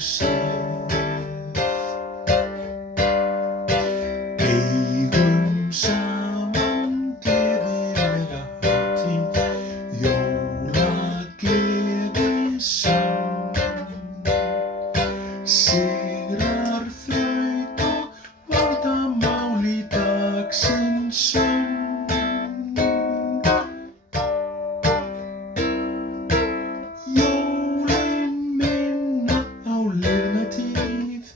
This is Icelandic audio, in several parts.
séð. Eigum saman gleðilega hátíð, jólagleði sann. Sigrar þraut og vandamál í dagsins sönn. Jólin minna á liðna tíð,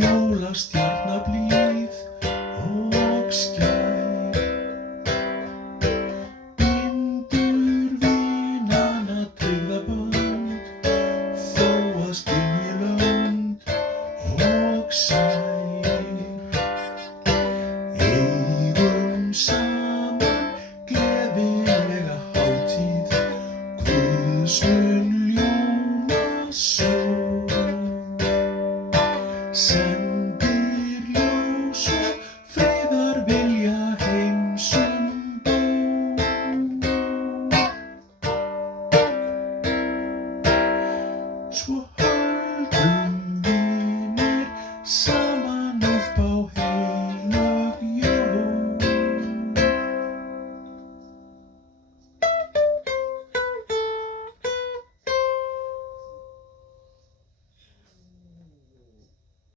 jólastjarna blíð og skær. Bindur vinanna tryggða bönd, þó að skilji lönd og sær. Eigum saman gleðilega hátíð, Guðs mun ljóma sól. Sendir ljós og friðar vilja heimsum ból. Svo höldum vinir saman.